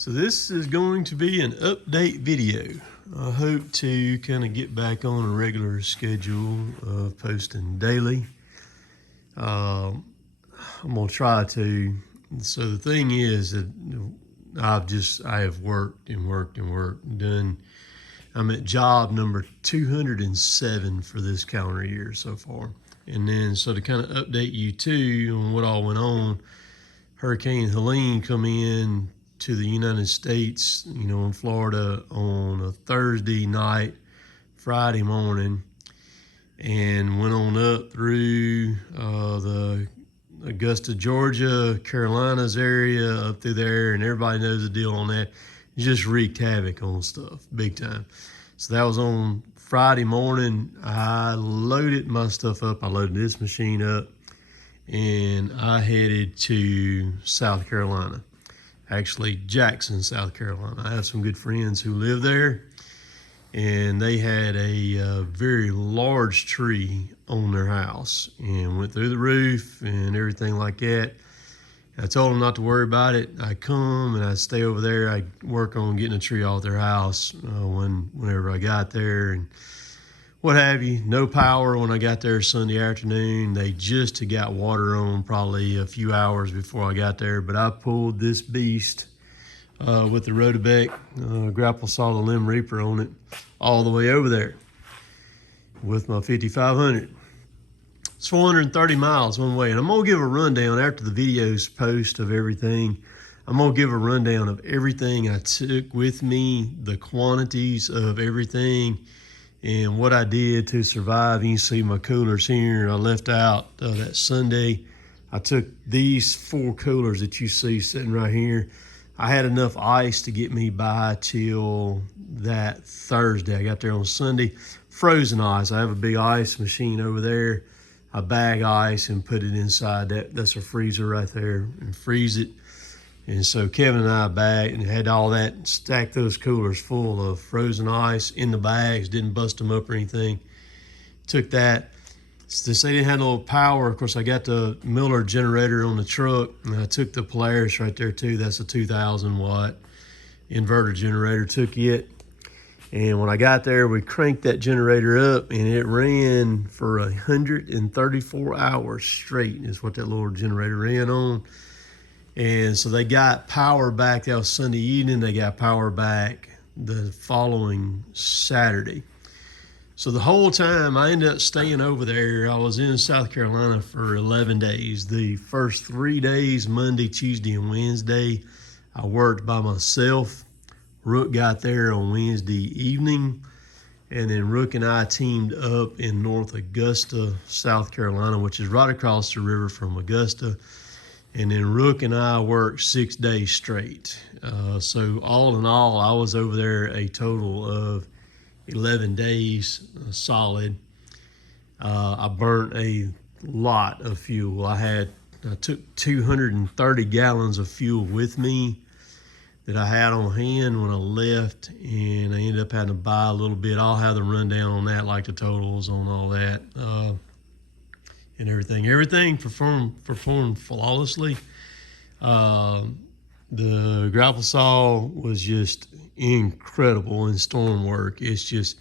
So this is going to be an update video. I hope to kind of get back on a regular schedule of posting daily. I'm gonna try to. So the thing is that I have worked and worked and worked and done. I'm at job number 207 for this calendar year so far. And then so to kind of update you too on what all went on, Hurricane Helene come in to the United States, in Florida on a Thursday night, Friday morning, and went on up through the Augusta, Georgia, Carolinas area, up through there, and everybody knows the deal on that. It just wreaked havoc on stuff, big time. So that was on Friday morning. I loaded my stuff up. I loaded this machine up, and I headed to South Carolina. Actually, Jackson, South Carolina. I have some good friends who live there, and they had a very large tree on their house and went through the roof and everything like that. I told them not to worry about it. I come and I stay over there. I work on getting a tree off their house whenever I got there and what have you. No power when I got there Sunday afternoon. They just had got water on probably a few hours before I got there, but I pulled this beast with the Rotabeck grapple saw, the limb reaper on it, all the way over there with my 5500. It's 430 miles one way, and I'm gonna give a rundown after the videos post of everything. I'm gonna give a rundown of everything I took with me, the quantities of everything, and what I did to survive. You can see my coolers here. I left out that Sunday. I took these 4 coolers that you see sitting right here. I had enough ice to get me by till that Thursday. I got there on Sunday. Frozen ice. I have a big ice machine over there. I bag ice and put it inside that's a freezer right there, and freeze it. And so Kevin and I bagged and had all that, stacked those coolers full of frozen ice in the bags, didn't bust them up or anything. Took that. Since they didn't have no power, of course, I got the Miller generator on the truck, and I took the Polaris right there too. That's a 2,000 watt inverter generator, took it. And when I got there, we cranked that generator up, and it ran for 134 hours straight is what that little generator ran on. And so they got power back. That was Sunday evening. They got power back the following Saturday. So the whole time I ended up staying over there. I was in South Carolina for 11 days. The first 3 days, Monday, Tuesday, and Wednesday, I worked by myself. Rook got there on Wednesday evening, and then Rook and I teamed up in North Augusta, South Carolina, which is right across the river from Augusta. And then Rook and I worked 6 days straight. So all in all, I was over there a total of 11 days solid. I burnt a lot of fuel. I took 230 gallons of fuel with me that I had on hand when I left, and I ended up having to buy a little bit. I'll have the rundown on that, like the totals on all that. And everything. Everything performed flawlessly. The grapple saw was just incredible in storm work. It's just,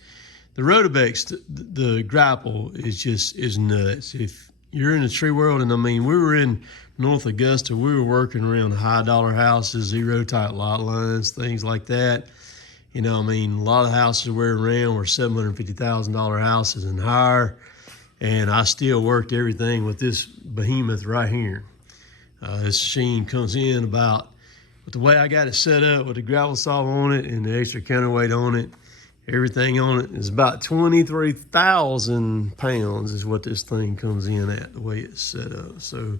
the Rotabeck, the grapple is nuts. If you're in the tree world, and I mean, we were in North Augusta, we were working around high dollar houses, zero type lot lines, things like that. A lot of houses we're around were $750,000 houses and higher. And I still worked everything with this behemoth right here. This machine comes in about, with the way I got it set up with the gravel saw on it and the extra counterweight on it, everything on it is about 23,000 pounds is what this thing comes in at, the way it's set up. So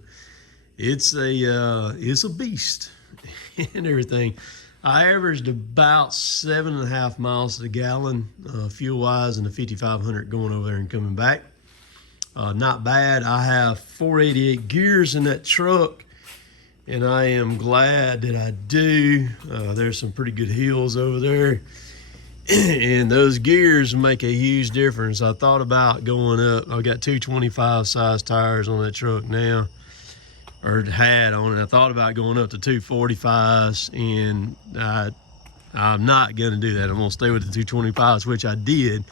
it's a beast and everything. I averaged about 7.5 miles to the gallon fuel-wise in the 5500 going over there and coming back. Not bad. I have 488 gears in that truck, and I am glad that I do. There's some pretty good hills over there, and those gears make a huge difference. I thought about going up. I've got 225 size tires on that truck now, or had on it. I thought about going up to 245s, and I'm not going to do that. I'm going to stay with the 225s, which I did,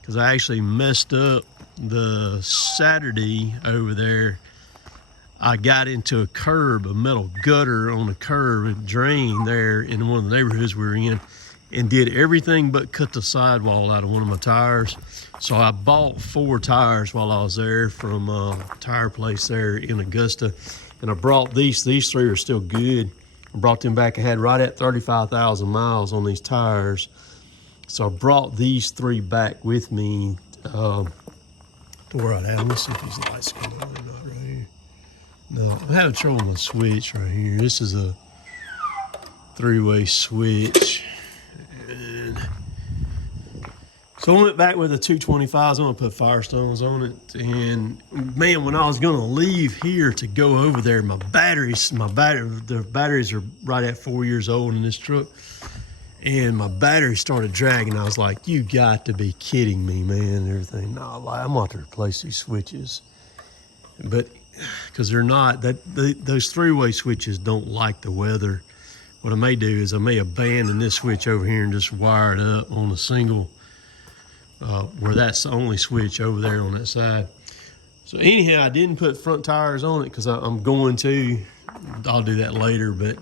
because I actually messed up the Saturday over there. I got into a curb, a metal gutter on a curb, and drain there in one of the neighborhoods we were in, and did everything but cut the sidewall out of one of my tires. So I bought 4 tires while I was there from a tire place there in Augusta, and I brought these 3 are still good. I brought them back. I had right at 35,000 miles on these tires. So I brought these 3 back with me to where I'd have. Let's see if these lights come on or not right here. No, I'm having trouble with my switch right here. This is a 3-way switch. And so I went back with the 225s. I'm gonna put Firestones on it. And man, when I was gonna leave here to go over there, the batteries are right at 4 years old in this truck. And my battery started dragging. I was like, you got to be kidding me, man, and everything. No, I'm gonna have to replace these switches. But because they're not, those 3-way switches don't like the weather. What I may do is I may abandon this switch over here and just wire it up on a single, where that's the only switch over there on that side. So anyhow, I didn't put front tires on it because I'm going to. I'll do that later, but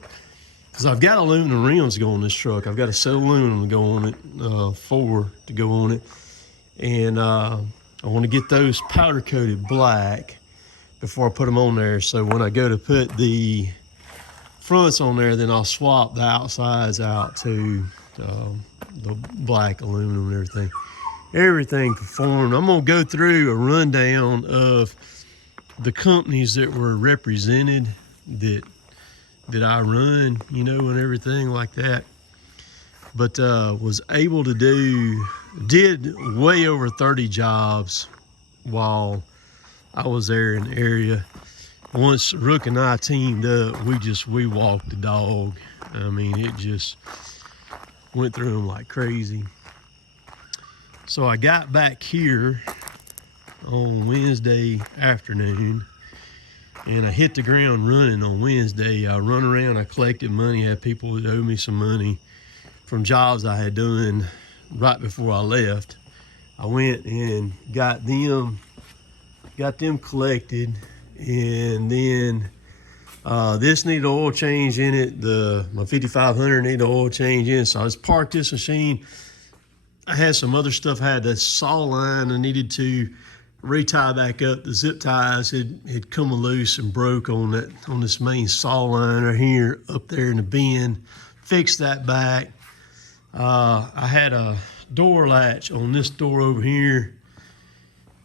because I've got aluminum rims to go on this truck. I've got a set of aluminum to go on it, 4 to go on it. And I want to get those powder coated black before I put them on there. So when I go to put the fronts on there, then I'll swap the outsides out to the black aluminum and everything. Everything conformed. I'm gonna go through a rundown of the companies that were represented that I run, you know, and everything like that. But was able to did way over 30 jobs while I was there in the area. Once Rook and I teamed up, we walked the dog. I mean, it just went through them like crazy. So I got back here on Wednesday afternoon, and I hit the ground running on Wednesday. I run around, I collected money, I had people that owed me some money from jobs I had done right before I left. I went and got them collected, and then this needed oil change in it. My 5500 needed oil change in it, so I just parked this machine. I had some other stuff. I had that saw line I needed to retie back up. The zip ties had come loose and broke on this main saw line right here up there in the bin. Fixed that back. I had a door latch on this door over here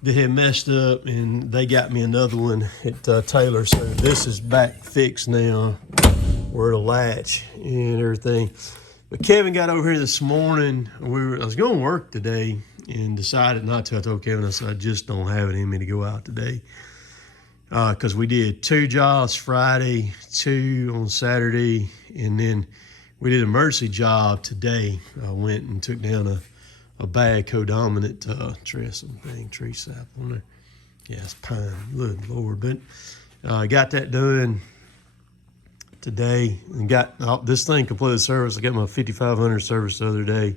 that had messed up, and they got me another one at Taylor. So this is back fixed now, where the latch and everything. But Kevin got over here this morning. I was going to work today and decided not to. I told Kevin, I said, I just don't have it in me to go out today. Because we did 2 jobs Friday, 2 on Saturday, and then we did an emergency job today. I went and took down a bad codominant tree sap on there. Yeah, it's pine, good Lord. But I got that done today and got this thing completely serviced. I got my 5500 serviced the other day.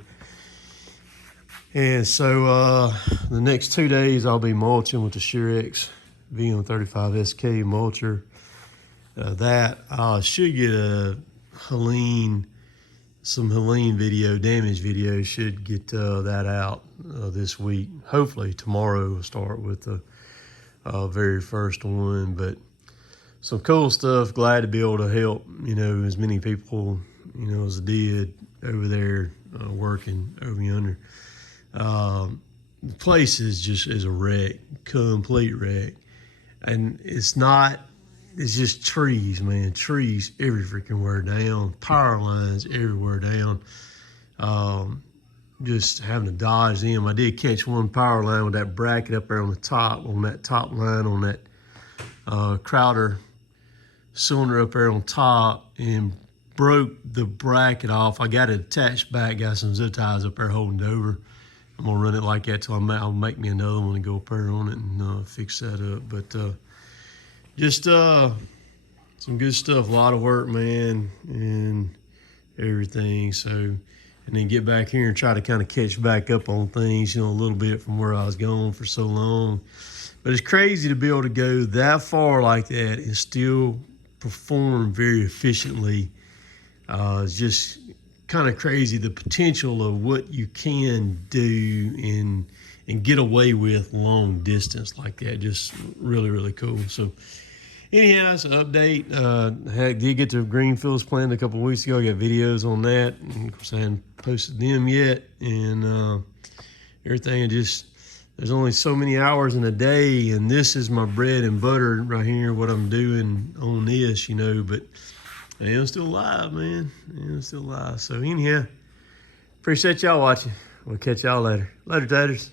And so the next 2 days I'll be mulching with the Surex VM35 SK mulcher. That I should get some Helene video, damage video, should get that out this week. Hopefully tomorrow we'll start with the very first one. But some cool stuff. Glad to be able to help, you know, as many people, you know, as I did over there working over yonder. The place is a wreck, complete wreck. And it's just trees, man. Trees every freaking where down. Power lines everywhere down. Just having to dodge them. I did catch one power line with that bracket up there on the top, on that top line, on that Crowder cylinder up there on top, and broke the bracket off. I got it attached back, got some zip ties up there holding it over. I'm gonna run it like that till I'll make me another one and go up there on it and fix that up. But just some good stuff. A lot of work, man, and everything. So, and then get back here and try to kind of catch back up on things, you know, a little bit from where I was gone for so long. But it's crazy to be able to go that far like that and still perform very efficiently. It's just kind of crazy, the potential of what you can do and get away with long distance like that. Just really, really cool. So anyhow, it's an update. I did get to Greenfields planned a couple of weeks ago. I got videos on that. And of course, I hadn't posted them yet. And everything just, there's only so many hours in a day. And this is my bread and butter right here, what I'm doing on this, you know. But I am still alive, man. I am still alive. So anyhow, appreciate y'all watching. We'll catch y'all later. Later, taters.